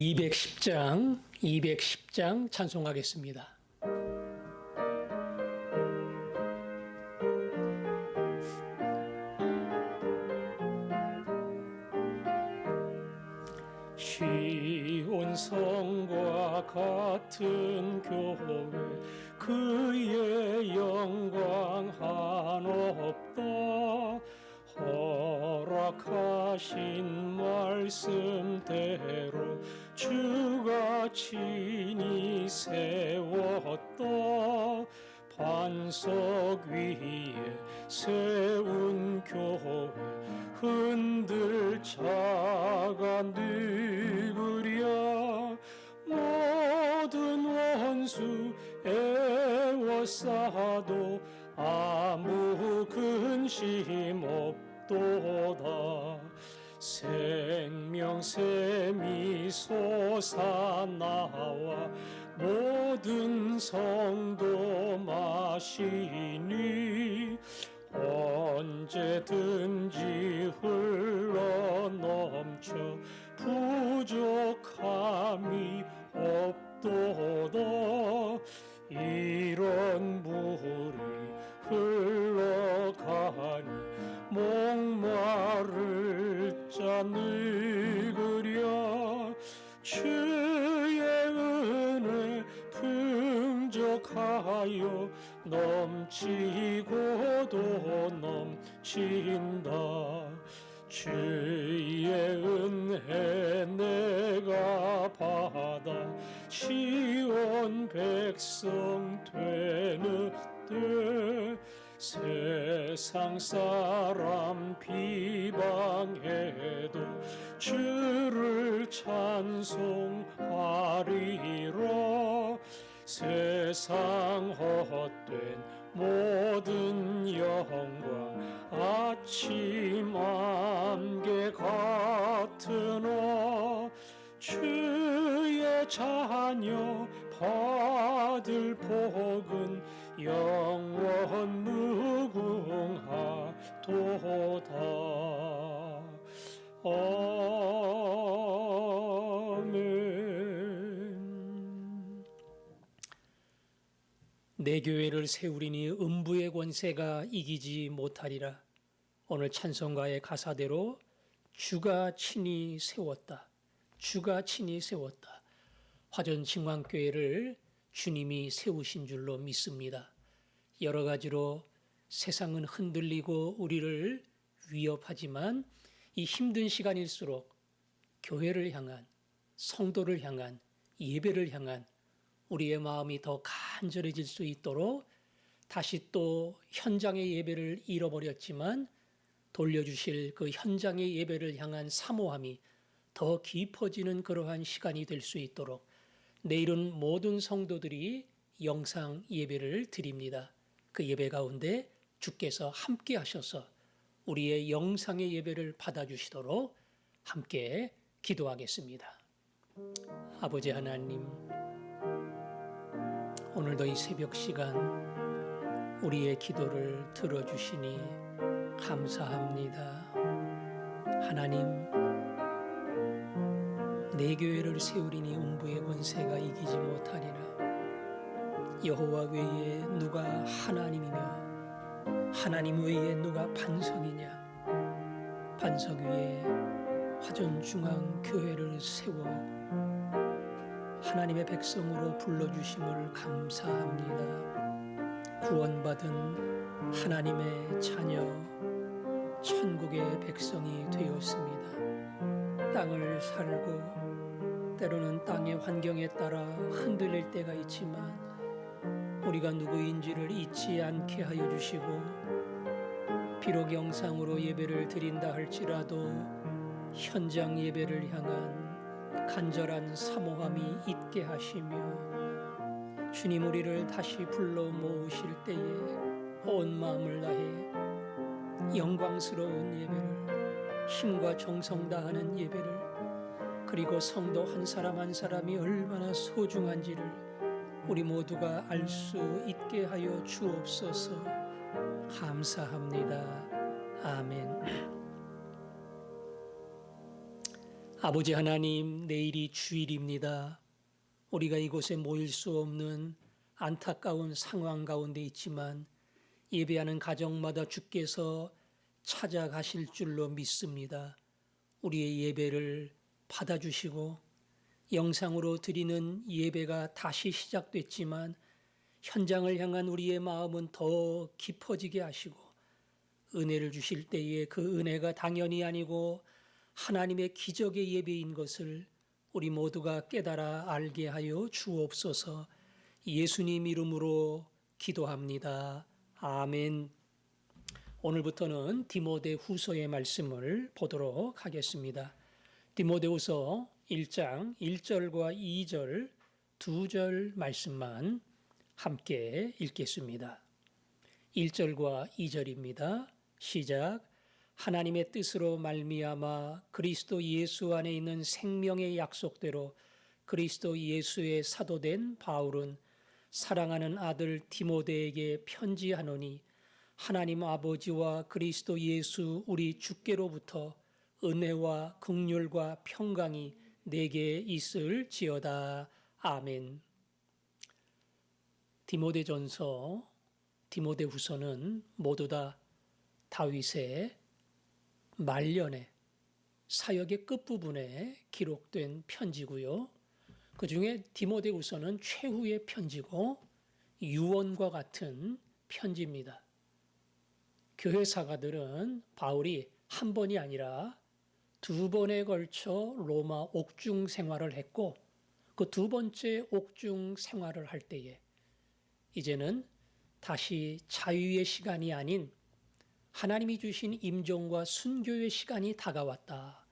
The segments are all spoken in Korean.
210장 찬송하겠습니다. 시온 성과 같은 교회 그의 영광 한없다. 허락하신 말씀대로 주가 친히 세웠다. 반석 위에 세운 교회 흔들 자가 누구랴. 모든 원수 애워싸도 아무 근심 없도다. 생명샘이 솟아나와 모든 성도 마시니 언제든지 흘러넘쳐 부족함이 없도다. 이런 물이 흘러가니 목마를 자 누구랴. 주의 은혜 풍족하여 넘치고도 넘친다. 주의 은혜 내가 받아 시온 백성 되는데 세상 사람 비방해도 주를 찬송하리라. 세상 헛된 모든 영광 아침 안개 같으나 주의 자녀 받을 복은 영원 무궁하도다. 아멘. 내 교회를 세우리니 음부의 권세가 이기지 못하리라. 오늘 찬송가의 가사대로 주가 친히 세웠다. 주가 친히 세웠다. 화전칭황교회를 주님이 세우신 줄로 믿습니다. 여러 가지로 세상은 흔들리고 우리를 위협하지만 이 힘든 시간일수록 교회를 향한, 성도를 향한, 예배를 향한 우리의 마음이 더 간절해질 수 있도록 다시 또 현장의 예배를 잃어버렸지만 돌려주실 그 현장의 예배를 향한 사모함이 더 깊어지는 그러한 시간이 될 수 있도록 내일은 모든 성도들이 영상 예배를 드립니다. 그 예배 가운데 주께서 함께 하셔서 우리의 영상의 예배를 받아주시도록 함께 기도하겠습니다. 아버지 하나님, 오늘도 이 새벽 시간 우리의 기도를 들어주시니 감사합니다. 하나님, 내 교회를 세우리니 음부의 권세가 이기지 못하리라. 여호와 외에 누가 하나님이며 하나님 외에 누가 반석이냐. 반석 위에 화전중앙교회를 세워 하나님의 백성으로 불러주심을 감사합니다. 구원받은 하나님의 자녀, 천국의 백성이 되었습니다. 땅을 살고 때로는 땅의 환경에 따라 흔들릴 때가 있지만 우리가 누구인지를 잊지 않게 하여 주시고, 비록 영상으로 예배를 드린다 할지라도 현장 예배를 향한 간절한 사모함이 있게 하시며, 주님 우리를 다시 불러 모으실 때에 온 마음을 다해 영광스러운 예배를, 힘과 정성 다하는 예배를, 그리고 성도 한 사람 한 사람이 얼마나 소중한지를 우리 모두가 알 수 있게 하여 주옵소서. 감사합니다. 아멘. 아버지 하나님, 내일이 주일입니다. 우리가 이곳에 모일 수 없는 안타까운 상황 가운데 있지만 예배하는 가정마다 주께서 찾아가실 줄로 믿습니다. 우리의 예배를 받아주시고 영상으로 드리는 예배가 다시 시작됐지만 현장을 향한 우리의 마음은 더 깊어지게 하시고 은혜를 주실 때에 그 은혜가 당연히 아니고 하나님의 기적의 예배인 것을 우리 모두가 깨달아 알게 하여 주옵소서. 예수님 이름으로 기도합니다. 아멘. 오늘부터는 디모데후서의 말씀을 보도록 하겠습니다. 디모데후서 1장 1절과 2절 두 절 말씀만 함께 읽겠습니다. 1절과 2절입니다. 시작. 하나님의 뜻으로 말미암아 그리스도 예수 안에 있는 생명의 약속대로 그리스도 예수의 사도된 바울은 사랑하는 아들 디모데에게 편지하노니 하나님 아버지와 그리스도 예수 우리 주께로부터 은혜와 긍휼과 평강이 내게 있을지어다. 아멘. 디모데전서, 디모데후서는 모두 다 다윗의 말년에 사역의 끝부분에 기록된 편지고요. 그 중에 디모데후서는 최후의 편지고 유언과 같은 편지입니다. 교회 사가들은 바울이 한 번이 아니라 두 번에 걸쳐 로마 옥중 생활을 했고 그 두 번째 옥중 생활을 할 때에 이제는 다시 자유의 시간이 아닌 하나님이 주신 임종과 순교의 시간이 다가왔다.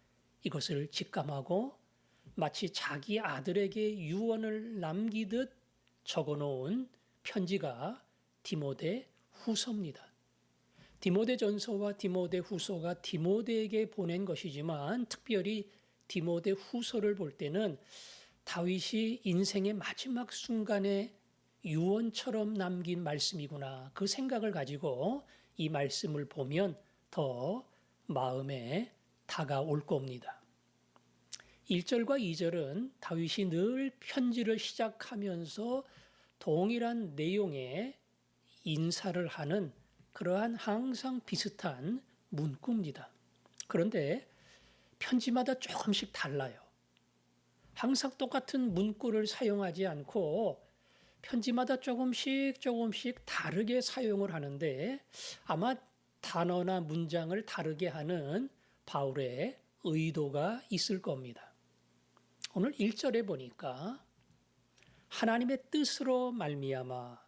이것을 직감하고 마치 자기 아들에게 유언을 남기듯 적어놓은 편지가 디모데 후서입니다. 디모데 전서와 디모데 후서가 디모데에게 보낸 것이지만 특별히 디모데 후서를 볼 때는 다윗이 인생의 마지막 순간에 유언처럼 남긴 말씀이구나. 그 생각을 가지고 이 말씀을 보면 더 마음에 다가올 겁니다. 1절과 2절은 다윗이 늘 편지를 시작하면서 동일한 내용의 인사를 하는 그러한 항상 비슷한 문구입니다. 그런데 편지마다 조금씩 달라요. 항상 똑같은 문구를 사용하지 않고 편지마다 조금씩 다르게 사용을 하는데 아마 단어나 문장을 다르게 하는 바울의 의도가 있을 겁니다. 오늘 1절에 보니까 하나님의 뜻으로 말미암아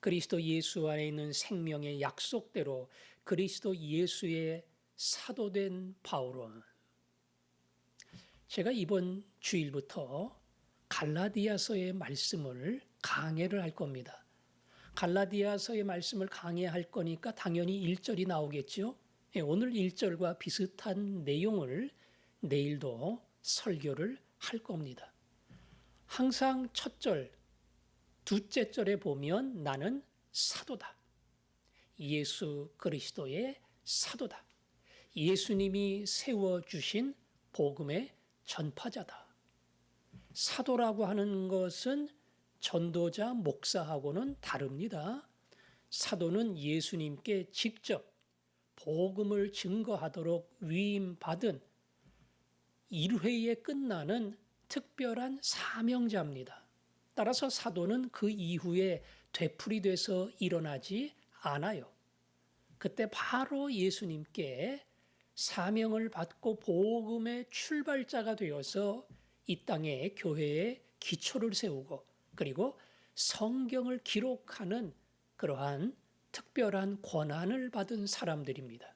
그리스도 예수 안에 있는 생명의 약속대로 그리스도 예수의 사도된 바울은 제가 이번 주일부터 갈라디아서의 말씀을 강해를 할 겁니다. 갈라디아서의 말씀을 강해할 거니까 당연히 1절이 나오겠죠. 오늘 1절과 비슷한 내용을 내일도 설교를 할 겁니다. 항상 첫 절, 둘째 절에 보면 나는 사도다. 예수 그리스도의 사도다. 예수님이 세워주신 복음의 전파자다. 사도라고 하는 것은 전도자, 목사하고는 다릅니다. 사도는 예수님께 직접 복음을 증거하도록 위임받은 1회에 끝나는 특별한 사명자입니다. 따라서 사도는 그 이후에 되풀이돼서 일어나지 않아요. 그때 바로 예수님께 사명을 받고 복음의 출발자가 되어서 이 땅에 교회의 기초를 세우고 그리고 성경을 기록하는 그러한 특별한 권한을 받은 사람들입니다.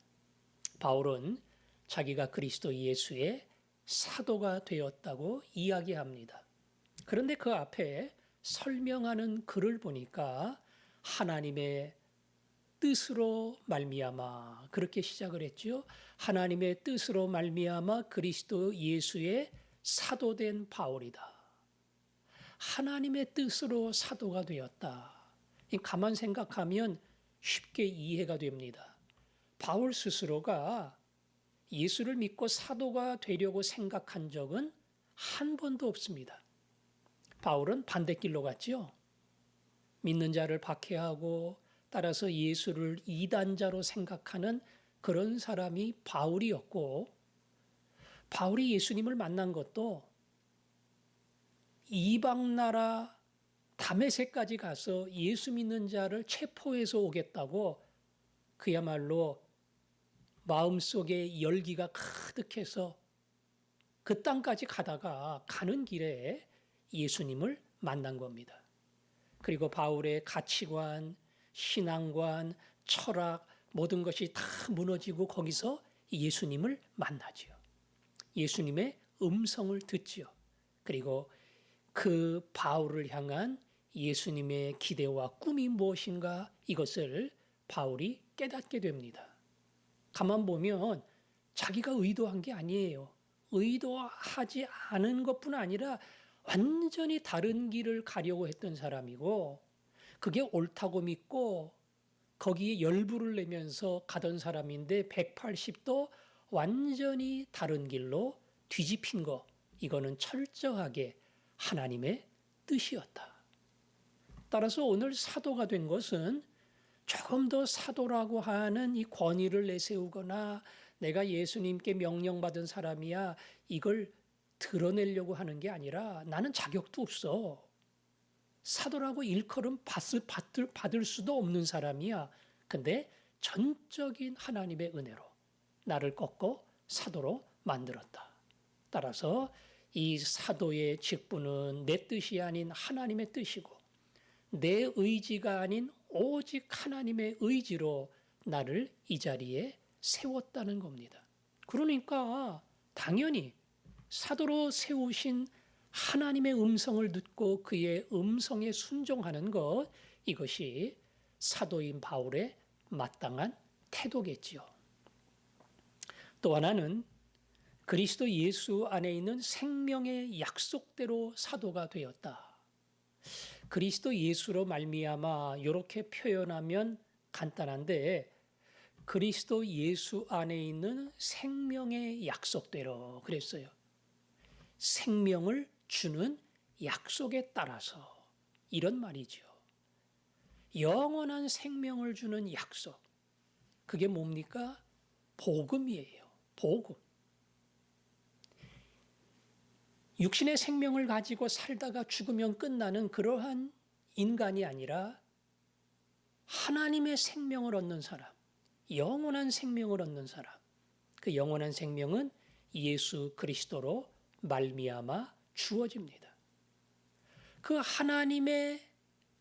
바울은 자기가 그리스도 예수의 사도가 되었다고 이야기합니다. 그런데 그 앞에 설명하는 글을 보니까 하나님의 뜻으로 말미암아 그렇게 시작을 했죠. 하나님의 뜻으로 말미암아 그리스도 예수의 사도된 바울이다. 하나님의 뜻으로 사도가 되었다. 가만 생각하면 쉽게 이해가 됩니다. 바울 스스로가 예수를 믿고 사도가 되려고 생각한 적은 한 번도 없습니다. 바울은 반대길로 갔지요. 믿는 자를 박해하고 따라서 예수를 이단자로 생각하는 그런 사람이 바울이었고, 바울이 예수님을 만난 것도 이방 나라 다메섹까지 가서 예수 믿는 자를 체포해서 오겠다고 그야말로 마음속에 열기가 가득해서 그 땅까지 가다가 가는 길에 예수님을 만난 겁니다. 그리고 바울의 가치관, 신앙관, 철학 모든 것이 다 무너지고 거기서 예수님을 만나지요. 예수님의 음성을 듣지요. 그리고 그 바울을 향한 예수님의 기대와 꿈이 무엇인가 이것을 바울이 깨닫게 됩니다. 가만 보면 자기가 의도한 게 아니에요. 의도하지 않은 것뿐 아니라 완전히 다른 길을 가려고 했던 사람이고, 그게 옳다고 믿고 거기에 열불을 내면서 가던 사람인데 180도 완전히 다른 길로 뒤집힌 거, 이거는 철저하게 하나님의 뜻이었다. 따라서 오늘 사도가 된 것은 조금 더 사도라고 하는 이 권위를 내세우거나 내가 예수님께 명령받은 사람이야 이걸 드러내려고 하는 게 아니라 나는 자격도 없어. 사도라고 일컬음 받을 수도 없는 사람이야. 근데 전적인 하나님의 은혜로 나를 꺾고 사도로 만들었다. 따라서 이 사도의 직분은 내 뜻이 아닌 하나님의 뜻이고 내 의지가 아닌 오직 하나님의 의지로 나를 이 자리에 세웠다는 겁니다. 그러니까 당연히 사도로 세우신 하나님의 음성을 듣고 그의 음성에 순종하는 것, 이것이 사도인 바울의 마땅한 태도겠지요. 또 하나는 그리스도 예수 안에 있는 생명의 약속대로 사도가 되었다. 그리스도 예수로 말미암아 이렇게 표현하면 간단한데 그리스도 예수 안에 있는 생명의 약속대로 그랬어요. 생명을 주는 약속에 따라서 이런 말이죠. 영원한 생명을 주는 약속. 그게 뭡니까? 복음이에요. 복음. 육신의 생명을 가지고 살다가 죽으면 끝나는 그러한 인간이 아니라 하나님의 생명을 얻는 사람, 영원한 생명을 얻는 사람. 그 영원한 생명은 예수 그리스도로 말미암아 주어집니다. 그 하나님의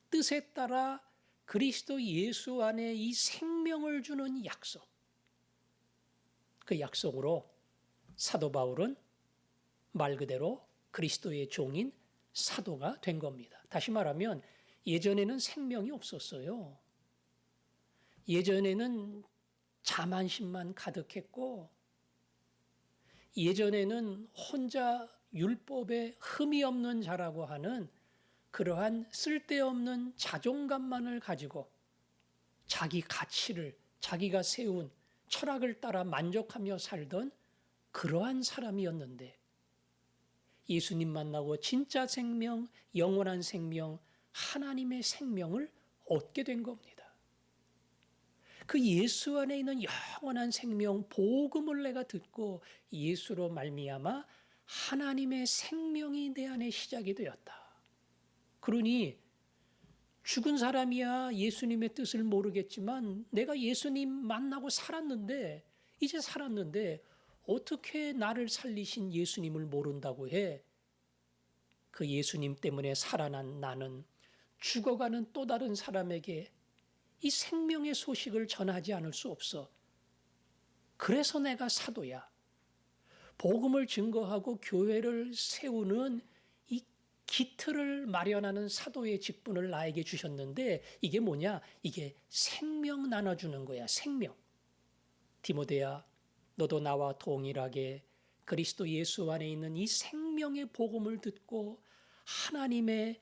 뜻에 따라 그리스도 예수 안에 이 생명을 주는 약속. 그 약속으로 사도 바울은 말 그대로 그리스도의 종인 사도가 된 겁니다. 다시 말하면 예전에는 생명이 없었어요. 예전에는 자만심만 가득했고 예전에는 혼자 율법에 흠이 없는 자라고 하는 그러한 쓸데없는 자존감만을 가지고 자기 가치를 자기가 세운 철학을 따라 만족하며 살던 그러한 사람이었는데 예수님 만나고 진짜 생명, 영원한 생명, 하나님의 생명을 얻게 된 겁니다. 그 예수 안에 있는 영원한 생명, 복음을 내가 듣고 예수로 말미암아 하나님의 생명이 내 안에 시작이 되었다. 그러니 죽은 사람이야 예수님의 뜻을 모르겠지만 내가 예수님 만나고 살았는데 이제 살았는데 어떻게 나를 살리신 예수님을 모른다고 해? 그 예수님 때문에 살아난 나는 죽어가는 또 다른 사람에게 이 생명의 소식을 전하지 않을 수 없어. 그래서 내가 사도야. 복음을 증거하고 교회를 세우는 이 기틀을 마련하는 사도의 직분을 나에게 주셨는데 이게 뭐냐? 이게 생명 나눠주는 거야. 생명. 디모데야, 너도 나와 동일하게 그리스도 예수 안에 있는 이 생명의 복음을 듣고 하나님의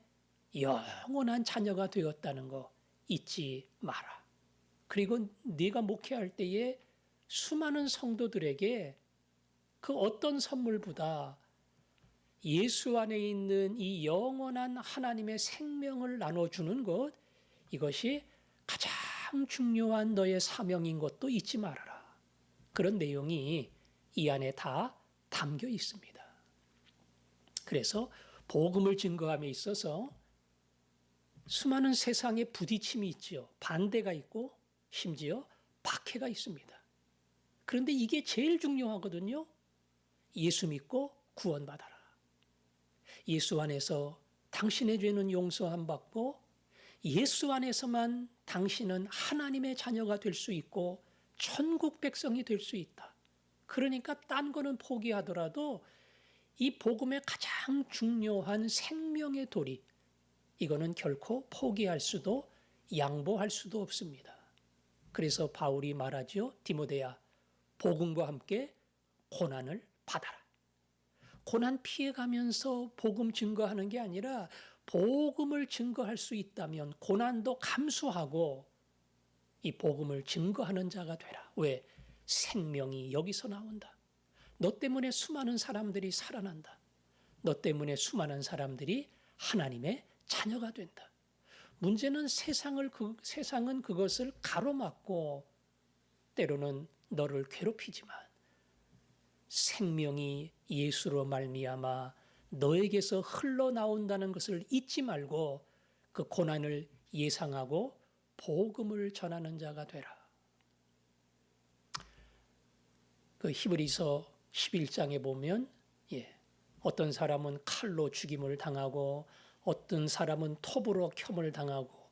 영원한 자녀가 되었다는 거 잊지 마라. 그리고 네가 목회할 때에 수많은 성도들에게 그 어떤 선물보다 예수 안에 있는 이 영원한 하나님의 생명을 나눠주는 것, 이것이 가장 중요한 너의 사명인 것도 잊지 말아라. 그런 내용이 이 안에 다 담겨 있습니다. 그래서 복음을 증거함에 있어서 수많은 세상의 부딪힘이 있죠. 반대가 있고 심지어 박해가 있습니다. 그런데 이게 제일 중요하거든요. 예수 믿고 구원받아라. 예수 안에서 당신의 죄는 용서함 받고 예수 안에서만 당신은 하나님의 자녀가 될 수 있고 천국 백성이 될 수 있다. 그러니까 딴 거는 포기하더라도 이 복음의 가장 중요한 생명의 도리, 이거는 결코 포기할 수도 양보할 수도 없습니다. 그래서 바울이 말하죠. 디모데야, 복음과 함께 고난을 받아라. 고난 피해가면서 복음 증거하는 게 아니라 복음을 증거할 수 있다면 고난도 감수하고 이 복음을 증거하는 자가 되라. 왜? 생명이 여기서 나온다. 너 때문에 수많은 사람들이 살아난다. 너 때문에 수많은 사람들이 하나님의 자녀가 된다. 문제는 세상은 그것을 가로막고 때로는 너를 괴롭히지만 생명이 예수로 말미암아 너에게서 흘러나온다는 것을 잊지 말고 그 고난을 예상하고 복음을 전하는 자가 되라. 그 히브리서 11장에 보면 어떤 사람은 칼로 죽임을 당하고 어떤 사람은 톱으로 켬을 당하고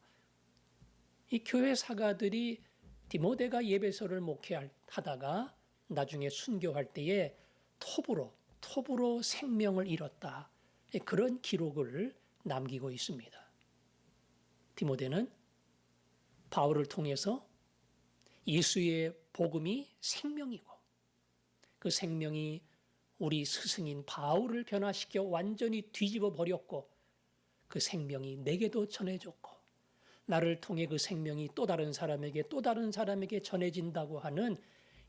이 교회 사가들이 디모데가 예배소를 목회하다가 나중에 순교할 때에 톱으로 생명을 잃었다. 그런 기록을 남기고 있습니다. 디모데는 바울을 통해서 예수의 복음이 생명이고 그 생명이 우리 스승인 바울을 변화시켜 완전히 뒤집어 버렸고 그 생명이 내게도 전해졌고 나를 통해 그 생명이 또 다른 사람에게 전해진다고 하는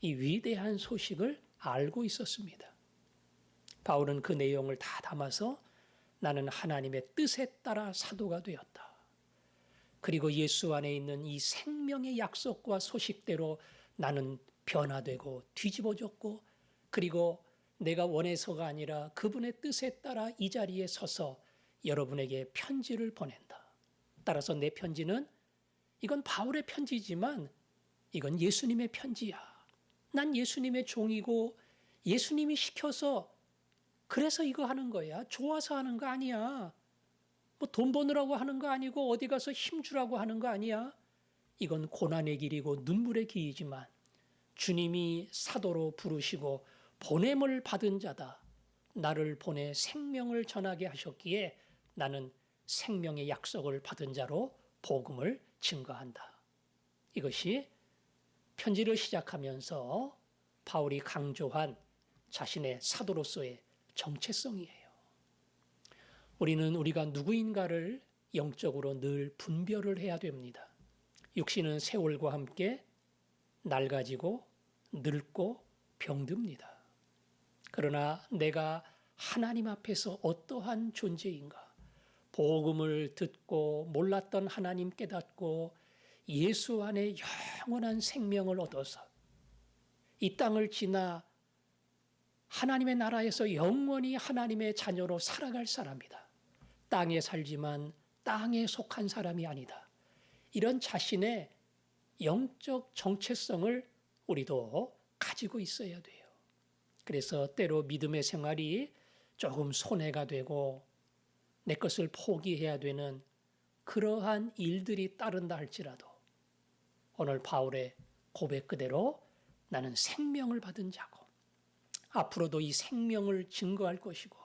이 위대한 소식을 알고 있었습니다. 바울은 그 내용을 다 담아서 나는 하나님의 뜻에 따라 사도가 되었다. 그리고 예수 안에 있는 이 생명의 약속과 소식대로 나는 변화되고 뒤집어졌고 그리고 내가 원해서가 아니라 그분의 뜻에 따라 이 자리에 서서 여러분에게 편지를 보낸다. 따라서 내 편지는 이건 바울의 편지지만 이건 예수님의 편지야. 난 예수님의 종이고 예수님이 시켜서 그래서 이거 하는 거야. 좋아서 하는 거 아니야. 뭐 돈 버느라고 하는 거 아니고 어디 가서 힘주라고 하는 거 아니야. 이건 고난의 길이고 눈물의 길이지만 주님이 사도로 부르시고 보냄을 받은 자다. 나를 보내 생명을 전하게 하셨기에 나는 생명의 약속을 받은 자로 복음을 증거한다. 이것이 편지를 시작하면서 바울이 강조한 자신의 사도로서의 정체성이에요. 우리는 우리가 누구인가를 영적으로 늘 분별을 해야 됩니다. 육신은 세월과 함께 낡아지고 늙고 병듭니다. 그러나 내가 하나님 앞에서 어떠한 존재인가? 복음을 듣고 몰랐던 하나님 깨닫고 예수 안에 영원한 생명을 얻어서 이 땅을 지나 하나님의 나라에서 영원히 하나님의 자녀로 살아갈 사람이다. 땅에 살지만 땅에 속한 사람이 아니다. 이런 자신의 영적 정체성을 우리도 가지고 있어야 돼요. 그래서 때로 믿음의 생활이 조금 손해가 되고 내 것을 포기해야 되는 그러한 일들이 따른다 할지라도 오늘 바울의 고백 그대로 나는 생명을 받은 자고 앞으로도 이 생명을 증거할 것이고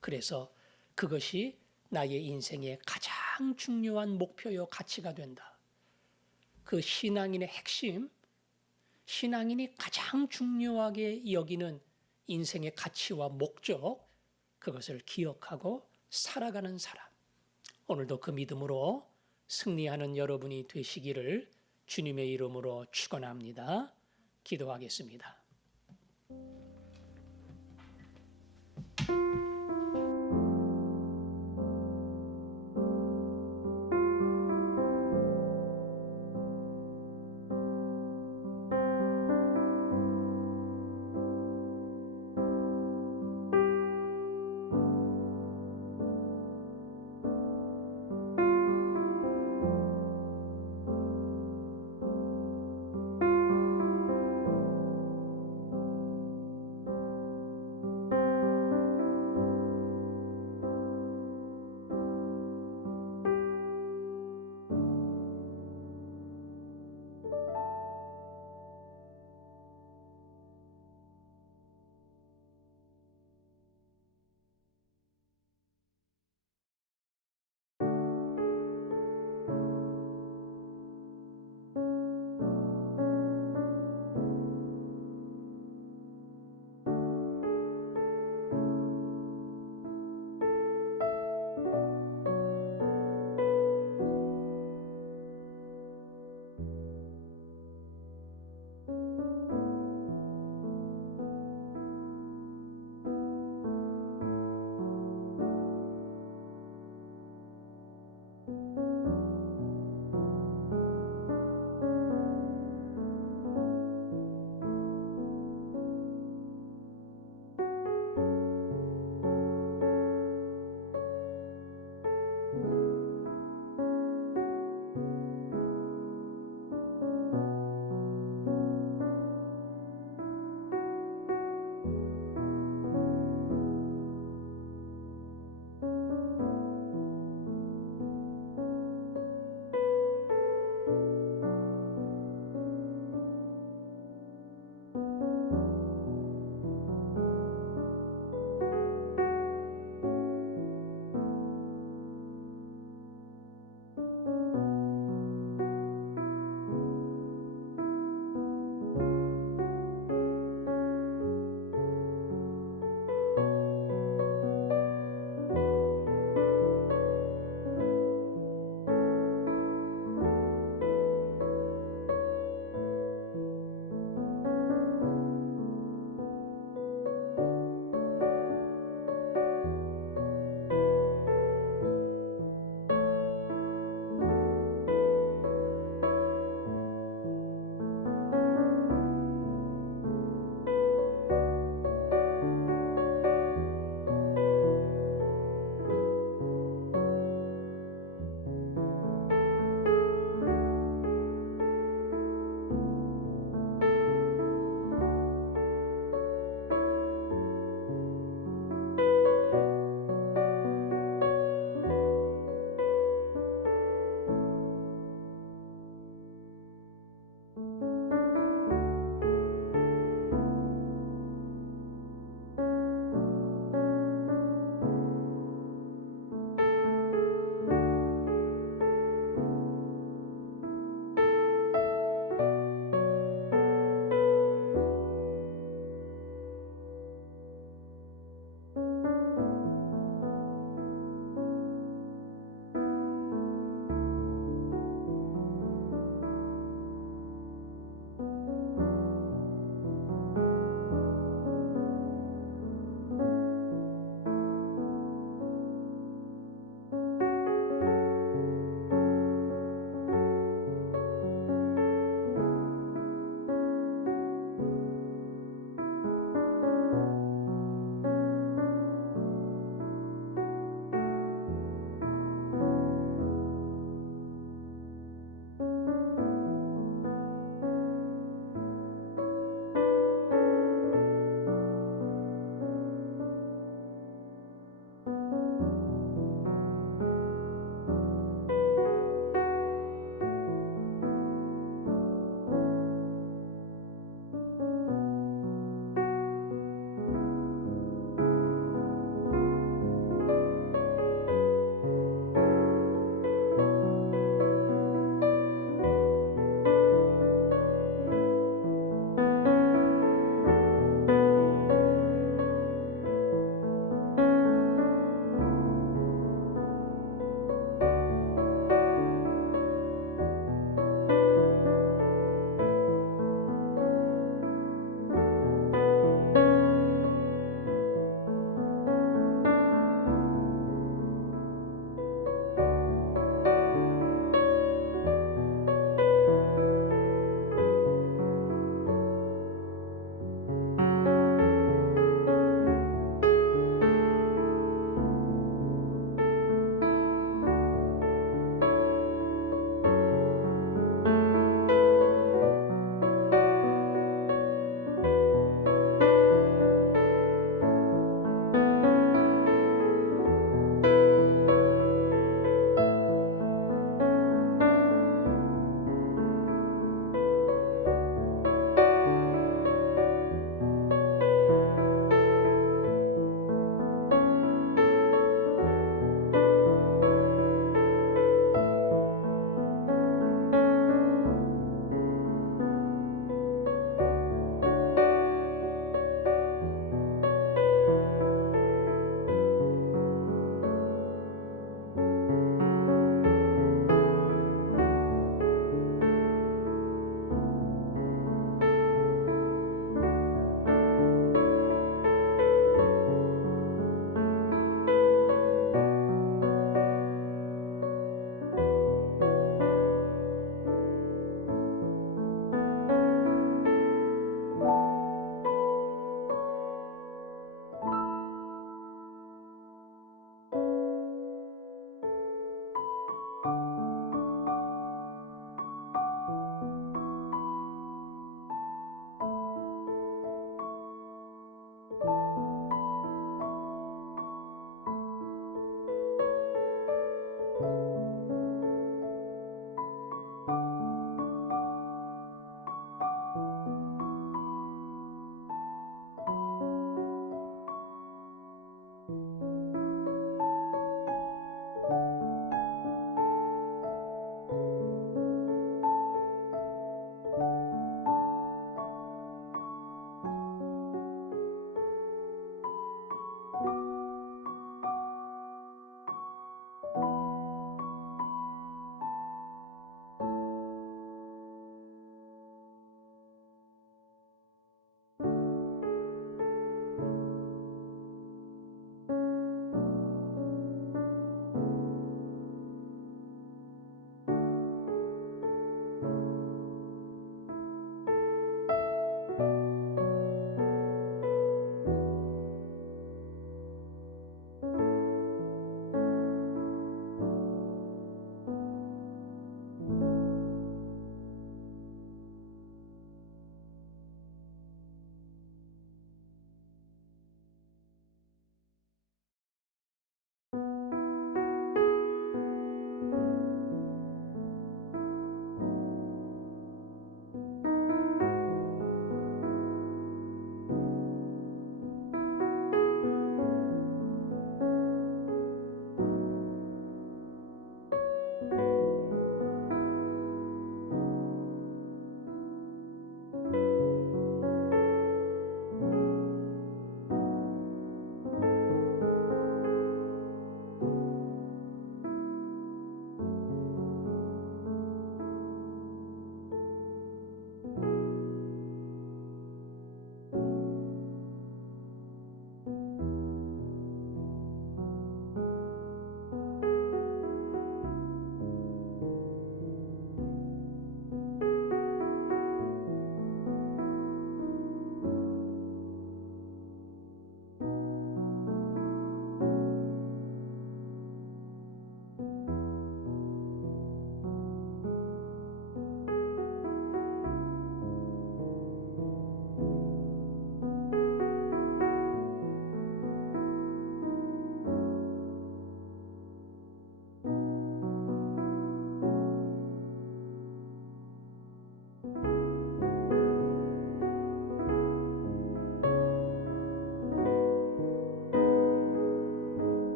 그래서 그것이 나의 인생의 가장 중요한 목표요 가치가 된다. 그 신앙인의 핵심, 신앙인이 가장 중요하게 여기는 인생의 가치와 목적, 그것을 기억하고 살아가는 사람. 오늘도 그 믿음으로 승리하는 여러분이 되시기를 주님의 이름으로 축원합니다. 기도하겠습니다.